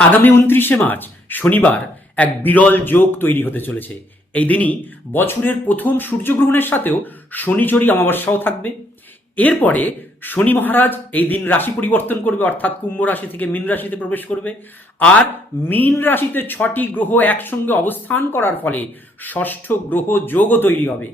আগামী উনত্রিশে মার্চ, শনিবার, এক বিরল যোগ তৈরি হতে চলেছে। এই দিনই বছরের প্রথম সূর্যগ্রহণের সাথেও শনিচরী অমাবস্যাও থাকবে। এরপরে শনি মহারাজ এই দিন রাশি পরিবর্তন করবে, অর্থাৎ কুম্ভ রাশি থেকে মীন রাশিতে প্রবেশ করবে। আর মীন রাশিতে ছটি গ্রহ একসঙ্গে অবস্থান করার ফলে ষষ্ঠ গ্রহ যোগও তৈরি হবে।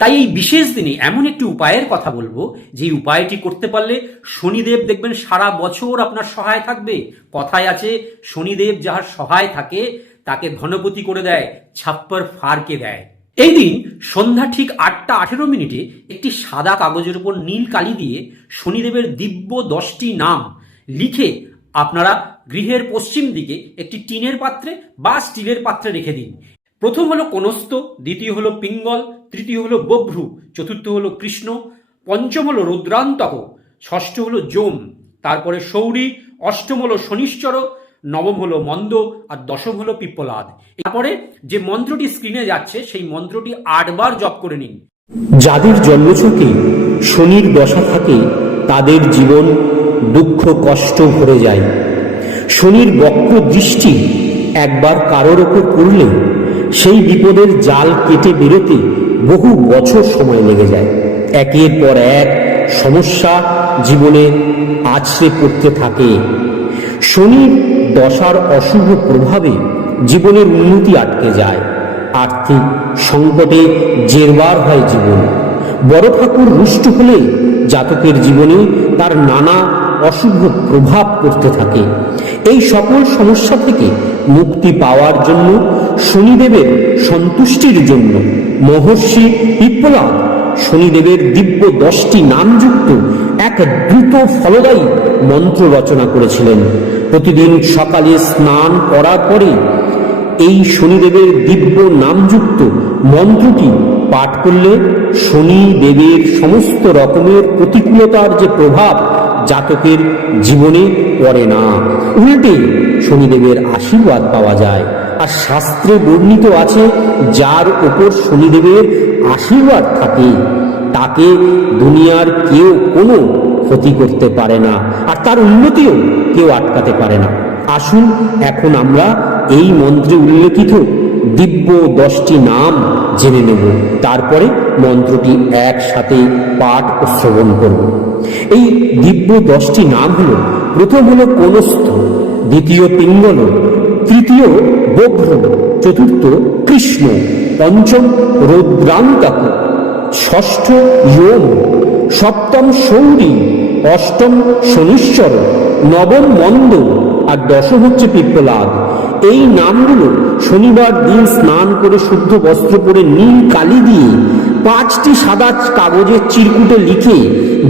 তাই এই বিশেষ দিনে এমন একটি উপায়ের কথা বলব, যে উপায়টি করতে পারলে শনিদেব দেখবেন সারা বছর আপনার সহায় থাকবে। কথায় আছে, শনিদেব যাহার সহায় থাকে, তাকে ধনপতি করে দেয়, ছাপ্পার ফারকে দেয়। এই দিন সন্ধ্যা ঠিক আটটা আঠেরো মিনিটে একটি সাদা কাগজের উপর নীল কালি দিয়ে শনিদেবের দিব্য দশটি নাম লিখে আপনারা গৃহের পশ্চিম দিকে একটি টিনের পাত্রে বা স্টিলের পাত্রে রেখে দিন। প্রথম হলো কনস্ত দ্বিতীয় হলো পিঙ্গল, তৃতীয় হলো বভ্রু, চতুর্থ হলো কৃষ্ণ, পঞ্চম হলো রুদ্রান্তক, ষষ্ঠ হলো যোম, তারপরে সৌরি, অষ্টম হলো শনিশ্চর, নবম হলো মন্দ আর দশম হলো পিপ্পলাদ। তারপরে যে মন্ত্রটি স্ক্রিনে যাচ্ছে, সেই মন্ত্রটি আটবার জপ করে নিন। যাদের জন্মছকে শনির দশা থাকে, তাদের জীবন দুঃখ, কষ্ট ভরে যায়। শনির বক্র দৃষ্টি একবার কারোর ওপর পড়লে সেই বিপদের জাল কেটে বেরোতে বহু বছর সময় লেগে যায়। একের পর এক সমস্যা জীবনে আছড়ে পড়তে থাকে। শনির দশার অশুভ প্রভাবে জীবনের উন্নতি আটকে যায়। আর্থিক সংকটে জেরবার হয় জীবন। বড় ঠাকুর রুষ্ট হলে জাতকের জীবনে তার নানা অশুভ প্রভাব পড়তে থাকে। এই সকল সমস্যা থেকে মুক্তি পাওয়ার জন্য শনিদেবের সন্তুষ্টির জন্য। মহর্ষি পিপ্পলা শনিদেবের দিব্য দশটি নামযুক্ত এক দ্রুত ফলদায়ী মন্ত্র রচনা করেছিলেন। প্রতিদিন সকালে স্নান করার পরে এই শনিদেবের দিব্য নামযুক্ত মন্ত্রটি পাঠ করলে শনি দেবের সমস্ত রকমের প্রতিকূলতার যে প্রভাব জাতকের জীবনে পড়ে না। উল্টে শনিদেবের আশীর্বাদ পাওয়া যায়। আর শাস্ত্রে বর্ণিত আছে, যার উপর শনিদেবের আশীর্বাদ থাকে, তাকে দুনিয়ার কেউ কোনো ক্ষতি করতে পারে না, আর তার উন্নতিও কেউ আটকাতে পারে না। আসুন, এখন আমরা এই মন্ত্রে উল্লেখিত দিব্য দশটি নাম জেনে নেব। তারপরে মন্ত্রটি একসাথে পাঠ ও শ্রবণ করব। এই দিব্য দশটি নাম হল, প্রথম হল কনস্থ, দ্বিতীয় পিঙ্গল, তৃতীয় বভ্র চতুর্থ কৃষ্ণ পঞ্চম রৌদ্রান্তক ষষ্ঠ ইয়ম সপ্তম সৌরী অষ্টম শনিশ্বর নবম মন্দ আর দশম হচ্ছে পিপ্পলাদ এই নামগুলো শনিবার দিন স্নান করে শুদ্ধ বস্ত্র পরে নীল কালি দিয়ে পাঁচটি সাদা কাগজের চিরকুটে লিখে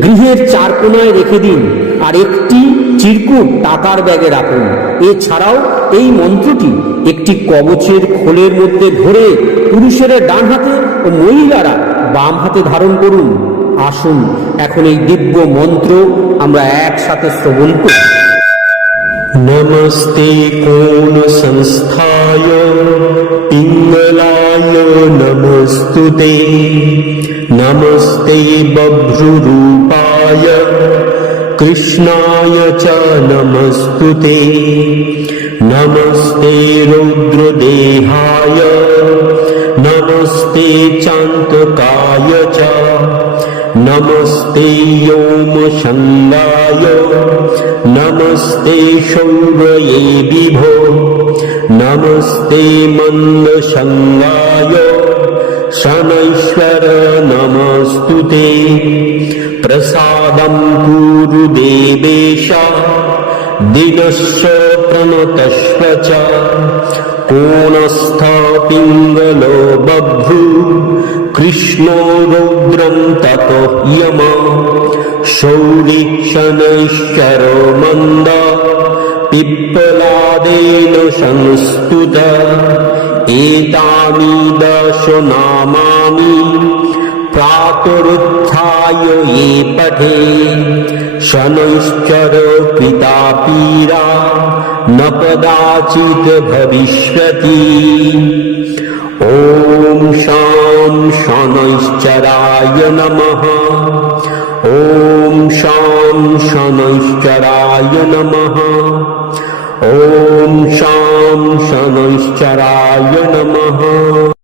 গৃহের চার কোনায় রেখে দিন। আর একটি চিরকুট টাকার ব্যাগে রাখুন। এছাড়াও এই মন্ত্রটি একটি কবচের খোলের মধ্যে ধরে পুরুষের ডান হাতে ও মহিলারা বাম হাতে ধারণ করুন। আসুন, এখন এই দিব্য মন্ত্র আমরা একসাথে শ্রবণ করি। নমস্তে কোন সংস্থায়। পিঙ্গলায় নমস্তুতে। নমস্তে বভ্রুরূপায়। कृष्णाय च नमस्तु ते नमस्ते रुद्रदेहाय नमस्ते चान्तकाय च नमस्ते योमशङ्गाय नमस्ते शौर्ये विभो नमस्ते मन्दशङ्गाय शनैश्वर नमस्तु ते प्रसादं कुरु देवेश दिनश्च प्रणतस्व च। कोणस्थ पिङ्गलो बभ्रु कृष्णो रौद्रं ततो यम। शौरिक्षनैश्चरो मन्द पिप्पलादेन संस्तुत। एतानि दश नामानि प्रातरुत्थाय ये पठे शनैश्चर पिता पीरा न कदाचित् भविष्यति ॐ शां शनैश्चराय नमः ॐ शां शनैश्चराय नमः ॐ শনৈশ্চরায় নমঃ